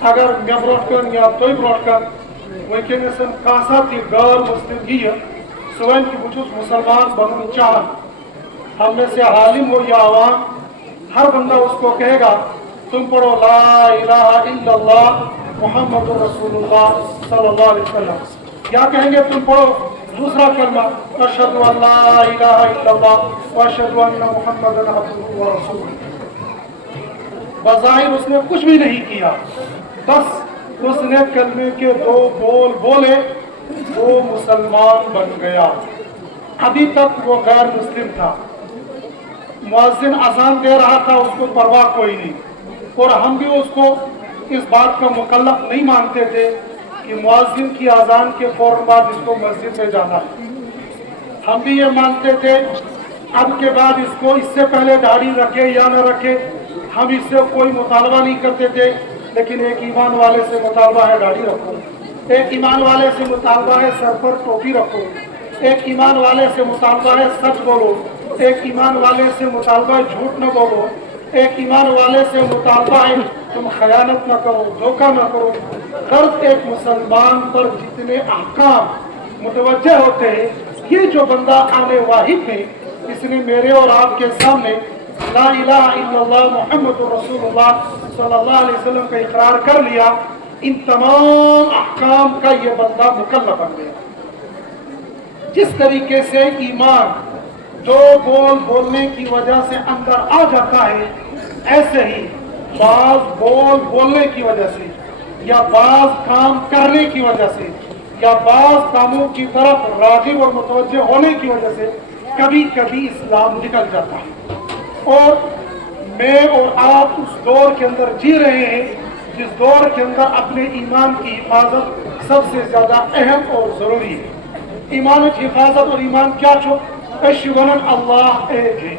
اگر مے برونٛٹھ کن یا تُہۍ برونٛٹھ کن وٕنکیٚنس کانٛہہ سا تہِ غٲر مسلم یِیہِ سُہ وَنہِ کہ بہٕ چھُس مسلمان بنُن چاہان. ہم میں سے عالم ہو یا عوام ہر بندہ اس کو کہے گا تم پڑھو لا الہ الا اللہ محمد رسول اللہ صلی اللہ علیہ وسلم. کیا کہیں گے تم پڑھو دوسرا کلمہ اشہد ان لا الہ الا اللہ واشہد ان محمد عبدہ ورسولہ. بظاہر اس نے کچھ بھی نہیں کیا, بس اس نے کلمے کے 2 بول بولے, وہ مسلمان بن گیا. ابھی تک وہ غیر مسلم تھا, مؤذن اذان دے رہا تھا, اس کو پرواہ کوئی نہیں, اور ہم بھی اس کو اس بات کا مکلف نہیں مانتے تھے کہ مؤذن کی اذان کے فوراً بعد اس کو مسجد میں جانا ہے. ہم بھی یہ مانتے تھے اب کے بعد اس کو اس سے پہلے داڑھی رکھے یا نہ رکھے, ہم اس سے کوئی مطالبہ نہیں کرتے تھے. لیکن ایک ایمان والے سے مطالبہ ہے داڑھی رکھو, ایک ایمان والے سے مطالبہ ہے سر پر ٹوپی رکھو, ایک ایمان والے سے مطالبہ ہے سچ بولو, ایک ایمان والے سے مطالبہ ہے جھوٹ نہ بولو, ایک ایمان والے سے مطالبہ ہے تم خیانت نہ کرو, دھوکہ نہ کرو. غرض ایک مسلمان پر جتنے احکام متوجہ ہوتے ہیں, یہ جو بندہ آنے واحد ہے اس نے میرے اور آپ کے سامنے لا الہ الا اللہ محمد رسول اللہ صلی اللہ علیہ وسلم کا اقرار کر لیا, ان تمام احکام کا یہ بندہ مکلف بن گیا. جس طریقے سے ایمان 2 بول بولنے کی وجہ سے اندر آ جاتا ہے, ایسے ہی بعض بول بولنے کی وجہ سے یا بعض کام کرنے کی وجہ سے یا بعض کاموں کی طرف راغب اور متوجہ ہونے کی وجہ سے کبھی کبھی اسلام نکل جاتا ہے. اور میں اور آپ اس دور کے اندر جی رہے ہیں جس دور کے اندر اپنے ایمان کی حفاظت سب سے زیادہ اہم اور ضروری ہے. ایمان کی حفاظت اور ایمان کیا چھو اشہدو اللہ ایک ہے.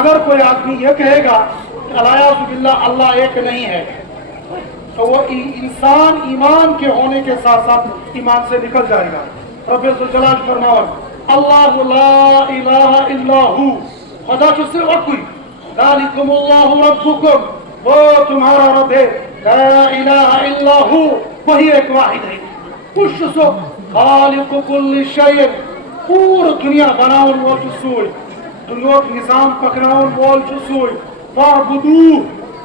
اگر کوئی آدمی یہ کہے گا کہ الیاذ باللہ اللہ ایک نہیں ہے, تو وہ انسان ایمان کے ہونے کے ساتھ ساتھ ایمان سے نکل جائے گا. رب ذوالجلال فرماؤ اللہ لا الہ الا ہو, خدا جو صرف اور کوئی, ذالکم اللہ ربکم, وہ تمہارا رب ہے, لا الہ الا ہو, وہی ایک واحد ہے. کچھ سو خالق کل شیء, پورا دنیا بناؤن وول چھُ سوے, دنیاک نظام پکناؤن وول چھُ سوے. فاعبدوہ,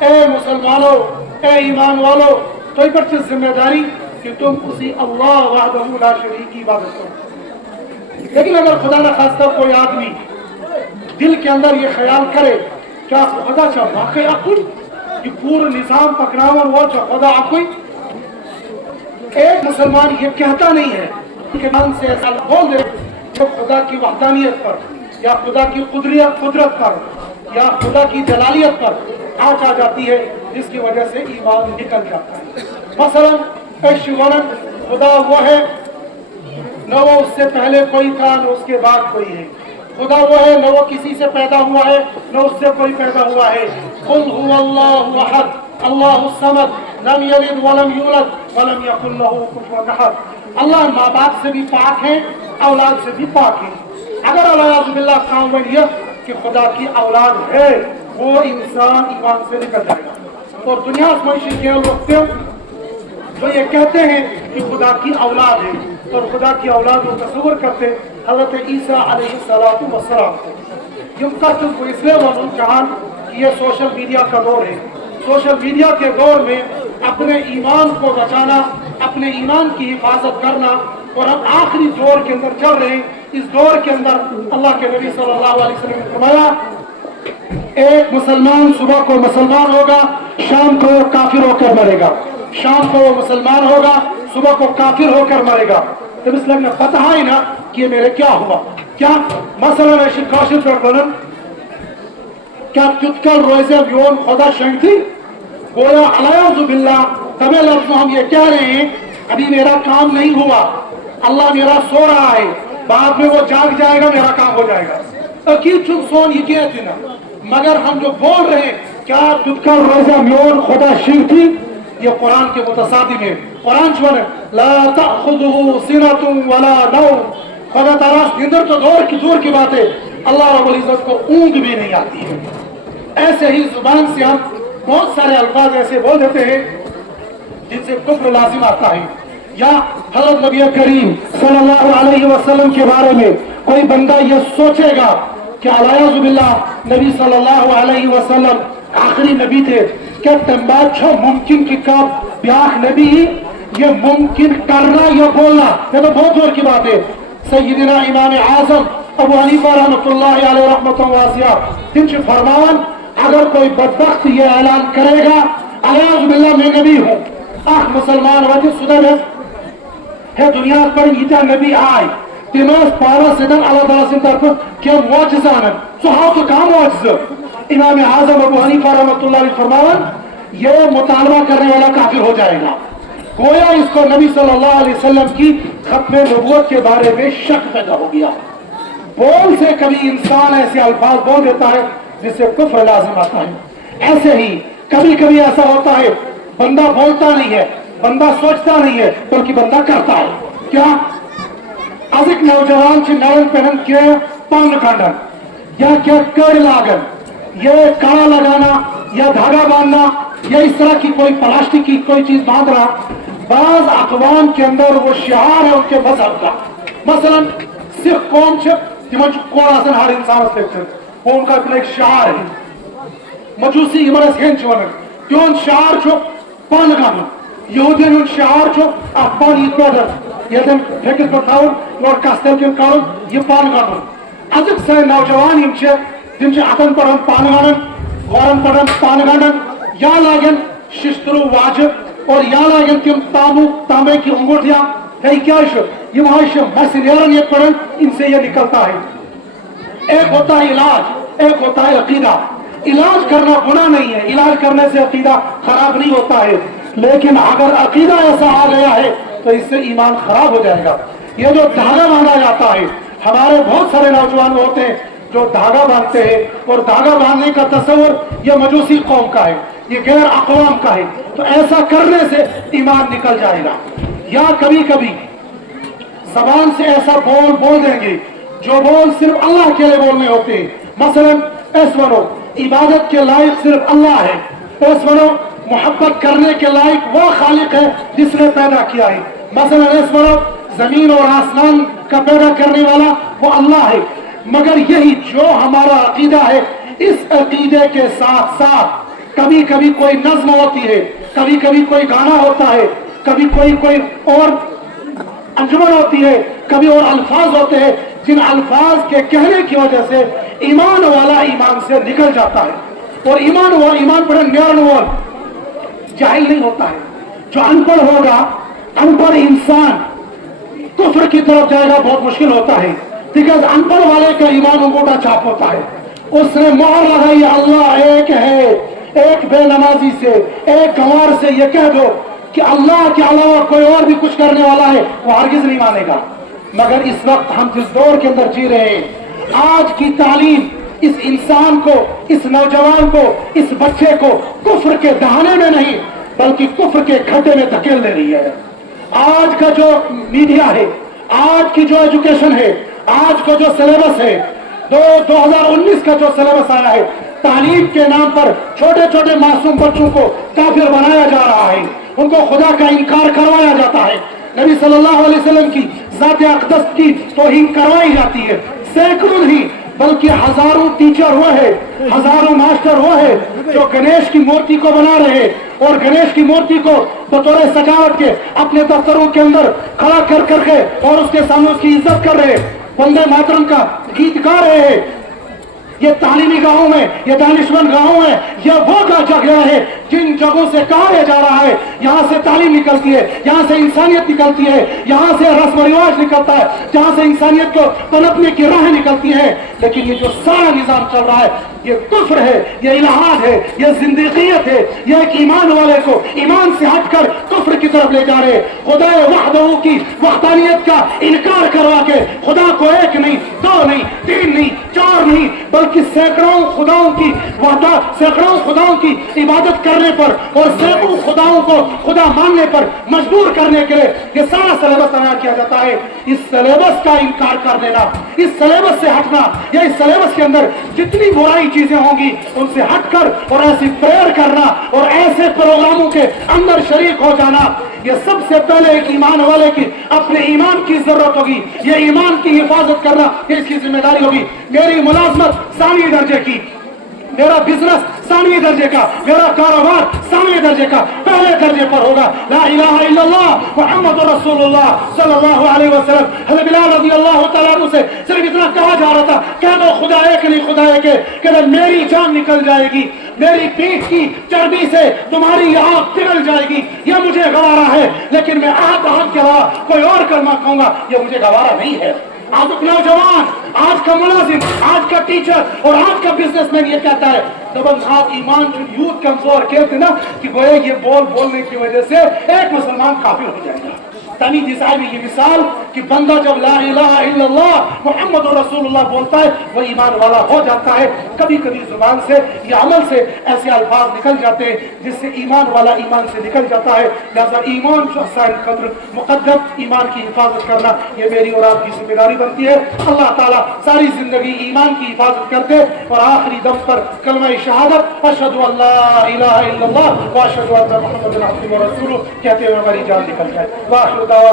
اے مسلمانوں اے ایمان والو, تُہۍ پر چھِ ذمہ داری کہ تم اسی اللہ وحدہ لا شریک کی عبادت کرو. لیکن اگر خدا نہ خواستہ کوئی آدمی دل کے اندر یہ خیال کرے کیا خدا چھا واقعی اکوئی, کہ پورا نظام پکناؤن وول چھا خدا اکوئی, ایک مسلمان یہ کہتا نہیں ہے کہ من سے ایسا بول دے جو خدا کی وحدانیت پر یا خدا کی قدرت پر یا خدا کی جلالیت پر آنچ آ جاتی ہے, جس کی وجہ سے ایمان نکل جاتا ہے. مثلا اشہدو خدا وہ ہے, نہ وہ اس سے پہلے کوئی تھا نہ اس کے بعد کوئی ہے. خدا وہ ہے, نہ وہ کسی سے پیدا ہوا ہے نہ اس سے کوئی پیدا ہوا ہے. قل هو اللہ احد اللہ الصمد لم یلد ولم یولد ولم یکن لہ کفوا احد. اللہ ماں باپ سے بھی پاک ہے, اولاد سے بھی پاک ہے. اگر الیاذ باللہ کام یہ کہ خدا کی اولاد ہے, وہ انسان ایمان سے نکل جائے گا. اور دنیا میں کے لوگ جو یہ کہتے ہیں کہ خدا کی اولاد ہے اور خدا کی اولاد کو تصور کرتے حضرت عیسیٰ علیہ السلام کو, یہ قصد کو اس لیے ون جہان کہ یہ سوشل میڈیا کا دور ہے. سوشل میڈیا کے دور میں اپنے ایمان کو بچانا, اپنے ایمان کی حفاظت کرنا, اور ہم آخری دور کے اندر چل رہے ہیں. اس دور کے اندر اللہ کے نبی صلی اللہ علیہ وسلم نے فرمایا ایک مسلمان صبح کو مسلمان ہوگا, شام کو وہ کافر ہو کر مرے گا. شام کو وہ مسلمان ہوگا, صبح کو کافر ہو کر مرے گا. تو اس لئے پتہ ہی نا کہ یہ میرے کیا ہوا. کیا مثلا ایشی کاشت پر بولن کیا تتکل روزے یون خدا شنگ تھی, گویا علیہ باللہ تمہیں لفظوں ہم یہ کہہ رہے ہیں ابھی میرا کام نہیں ہوا, اللہ میرا سو رہا ہے, بعد میں وہ جاگ جائے گا, میرا کام ہو جائے گا. اکید چون سون یہ کہتے نا, مگر ہم جو بول رہے ہیں کیا تتکل روزہ میون خدا شنگ تھی, یہ قرآن کے متصادم ہے. قرآن چون لا تأخذه سنة ولا نوم, خدا تعالیٰ نیندر تو دور کی بات ہے, اللہ رب العزت کو اونگ بھی نہیں آتی ہے. ایسے ہی زبان سے ہم بہت سارے الفاظ ایسے بول دیتے ہیں जिनसे कुफ्र लाजिम आता है, या हज़रत नबी करीम सल्लल्लाहु अलैहि वसल्लम के बारे में कोई बंदा ये सोचेगा कि अलायाज़ुबिल्लाह नबी सल्लल्लाहु अलैहि वसल्लम आखिरी नबी थे, क्या तंबाचो मुमकिन की कब ब्याह नबी, ये मुमकिन करना या बोलना ये तो बहुत जोर की बात है। सय्यदना इमाम आज़म अबू हनीफा रहमतुल्लाहि अलैहि रहमतुन वासिया जिनसे फरमान, अगर कोई बदबख्त ये ऐलान करेगा अलायाज़ुबिल्लाह मैं नबी हूँ, आख मुसलमान वजह सुधर है दुनिया पर यीता नबी आए तिमस पारा सिदन अल्लाह ताला सिन तरफ के मुआजिज़ान सुहाव तो काम मुआजिज़। इमाम आज़म अबू हनीफा रहमतुल्लाह अलैहि फरमान, ये मुतालबा करने वाला काफिर हो जाएगा, गोया इसको नबी सल्लल्लाहु अलैहि वसल्लम की खत्म नबूवत के बारे में शक पैदा हो गया। बोल से कभी इंसान ऐसे अल्फाज बोल देता है जिससे कुफ्र लाजिम आता है। ऐसे ही कभी कभी ऐसा होता है, बंदा बोलता नहीं है, बंदा सोचता नहीं है, बल्कि बंदा करता है। क्या अजिक नौजवान से नरन पहन के पान कांडन या क्या कर लागन, ये काड़ा लगाना या धागा बांधना या इस तरह की कोई प्लास्टिक की कोई चीज बांध रहा, बाज अकवाम के अंदर वो शिआर है उनके मजहब का। मसलन सिर्फ कौम से कोण हर इंसान वो उनका अपना एक शिआर है। मजूसी इमरस हेंच वन त्यों शिआर छो पान गान, यहूदियन शिआर छो पान ईद पर यदन फेकिस पर थाउन और कास्tel के कारण ये पान गान। अजक से नौजवान इनसे जिनसे अतन पर हम पान गान गौरन पर हम पान गान या लागन शिस्तरु वाजिब और या लागन तिम तामू तांबे की अंगूठियां है क्या ये महाश मसलियारन ये पढ़न इनसे ये निकलता है। एक होता है इलाज, एक होता है अकीदा। इलाज करना गुनाह नहीं है, इलाज करने से अकीदा खराब नहीं होता है, लेकिन अगर अकीदा ऐसा आ गया है तो इससे ईमान खराब हो जाएगा। ये जो धागा बांधा जाता है, हमारे बहुत सारे नौजवान होते हैं जो धागा बांधते हैं और धागा बांधने का तस्वर ये मजूसी कौम का है, ये गैर अक़वाम का है, तो ऐसा करने से ईमान निकल जाएगा। या कभी कभी जबान से ऐसा बोल देंगे जो बोल सिर्फ अल्लाह के लिए बोलने होते हैं। मसलन ऐस बनो इबादत के लायक सिर्फ अल्लाह है, ऐस बनो मोहब्बत करने के लायक वो खालिक है जिसने पैदा किया है। मसलन ऐस बनो जमीन और आसमान का पैदा करने वाला वो अल्लाह है। मगर यही जो हमारा अकीदा है, इस अकीदे के साथ साथ कभी कभी कोई नज्म होती है, कभी कभी कोई गाना होता है, कभी कोई और अंजुमन होती है, कभी और अल्फाज होते हैं जिन अल्फाज के कहने की वजह से ईमान वाला ईमान से निकल जाता है। और ईमान पर न्यार जाहिल नहीं होता है। जो अनपढ़ होगा, अनपढ़ इंसान कुफ्र की तरफ जाएगा बहुत मुश्किल होता है, बिकॉज अनपढ़ वाले का ईमान अंगूठा छाप होता है। उसने मोहर लगाई अल्लाह एक है, एक बेनमाजी से, एक गंवार से ये कह दो कि अल्लाह के अलावा कोई और भी कुछ करने वाला है, वो हरगिज नहीं मानेगा। मगर इस वक्त हम जिस दौर के अंदर जी रहे हैं, आज की तालीम इस इंसान को, इस नौजवान को, इस बच्चे को कुफ्र के दहाने में नहीं बल्कि कुफ्र के खड्डे में धकेल दे रही है। आज का जो मीडिया है, आज की जो एजुकेशन है, आज का जो सिलेबस है, 2019 का जो सिलेबस आया है, तालीम के नाम पर छोटे छोटे मासूम बच्चों को काफिर बनाया जा रहा है, उनको खुदा का इनकार करवाया जाता है, नबी सल्लल्लाहु अलैहि वसल्लम की ज़ात-ए अक़दस की तौहीन करवाई जाती है। सैकड़ों नहीं बल्कि हजारों टीचर हुए हैं, हजारों मास्टर हुए हैं जो गणेश की मूर्ति को बना रहे हैं और गणेश की मूर्ति को बतौर सजावट के अपने दफ्तरों के अंदर खड़ा कर करके और उसके सामने उसकी इज्जत कर रहे हैं, वंदे मातरम का गीत गा रहे हैं। ये तालीमी गांवों में, ये दानिशमंद गांवों में, ये वो जगह है जिन जगहों से कहा जा रहा है यहाँ से तालीम निकलती है, यहाँ से इंसानियत निकलती है, यहाँ से रस्म रिवाज निकलता है, जहाँ से इंसानियत को पनपने की राह निकलती है। लेकिन ये जो सारा निजाम चल रहा है ये कुफ्र है, ये इलाहाद है, ये जिंदगियत है, ये एक ईमान वाले को ईमान से हटकर कुफ्र की तरफ ले जा रहे। खुदा वहदहू की वहदानियत का इनकार करवा के खुदा को एक नहीं, दो नहीं, तीन नहीं, चार नहीं बल्कि सैकड़ों खुदाओं की इबादत करने पर और सैकड़ों खुदाओं को खुदा मानने पर मजबूर करने के लिए ये सारा सिलेबस तैयार किया जाता है। इस सिलेबस का इनकार कर देना, इस सिलेबस से हटना, या इस सिलेबस के अंदर जितनी बुराई चीजें होंगी उनसे हटकर और ऐसी प्रेयर करना और ऐसे प्रोग्रामों के अंदर शरीक हो जाना, ये सबसे पहले एक ईमान वाले की अपने ईमान की जरूरत होगी। ये ईमान की हिफाजत करना ये इसकी जिम्मेदारी होगी। मेरी मुलाजमत सानवी दर्जे की, मेरा बिजनेस सानवी दर्जे का, मेरा कारोबार सानवी दर्जे का, पहले दर्जे पर होगा। ला इलाहा इल्लल्लाह मुहम्मदुर रसूलुल्लाह सल्लल्लाहु अलैहि वसल्लम। हज़रत बिलाल रज़ियल्लाहु तआला अन्हु से सिर्फ इतना कहा जा रहा था, कह दो खुदा एक नहीं खुदा एक है, कहते मेरी जान निकल जाएगी, मेरी पीठ की चर्बी से तुम्हारी आंख पिघल जाएगी, यह मुझे गवारा है, लेकिन मैं आहद के अलावा कोई और कलमा कहूंगा यह मुझे गवारा नहीं है। आज का नौजवान, आज का मुलाजिम, आज का टीचर और आज का बिजनेसमैन ये कहता है जब आप ईमान यूथ कमजोर कहते ना कि गोया ये बोलने की वजह से एक मुसलमान काफिर हो जाएगा। तभी दिसाई में ये मिसाल कि बंदा जब ला इलाहा इल्लल्लाह मुहम्मद रसूलुल्लाह बोलता है वो ईमान वाला हो जाता है। कभी कभी जुबान से या अमल से ऐसे अल्फाज निकल जाते हैं जिससे ईमान वाला ईमान से निकल जाता है। लिहाजा ईमान कद्र मुकद्दम ईमान की हिफाजत करना ये मेरी और आपकी जिम्मेदारी बनती है। अल्लाह ताला सारी जिंदगी ईमान की हिफाजत करते और आखिरी दम पर कलमा शहादत अशहदु अल्ला इलाहा इल्लल्लाह व अशहदु अन्ना मुहम्मदन अब्दुहु व रसूलुहु कहते हुए हमारी जान निकल जाए। वाह दावा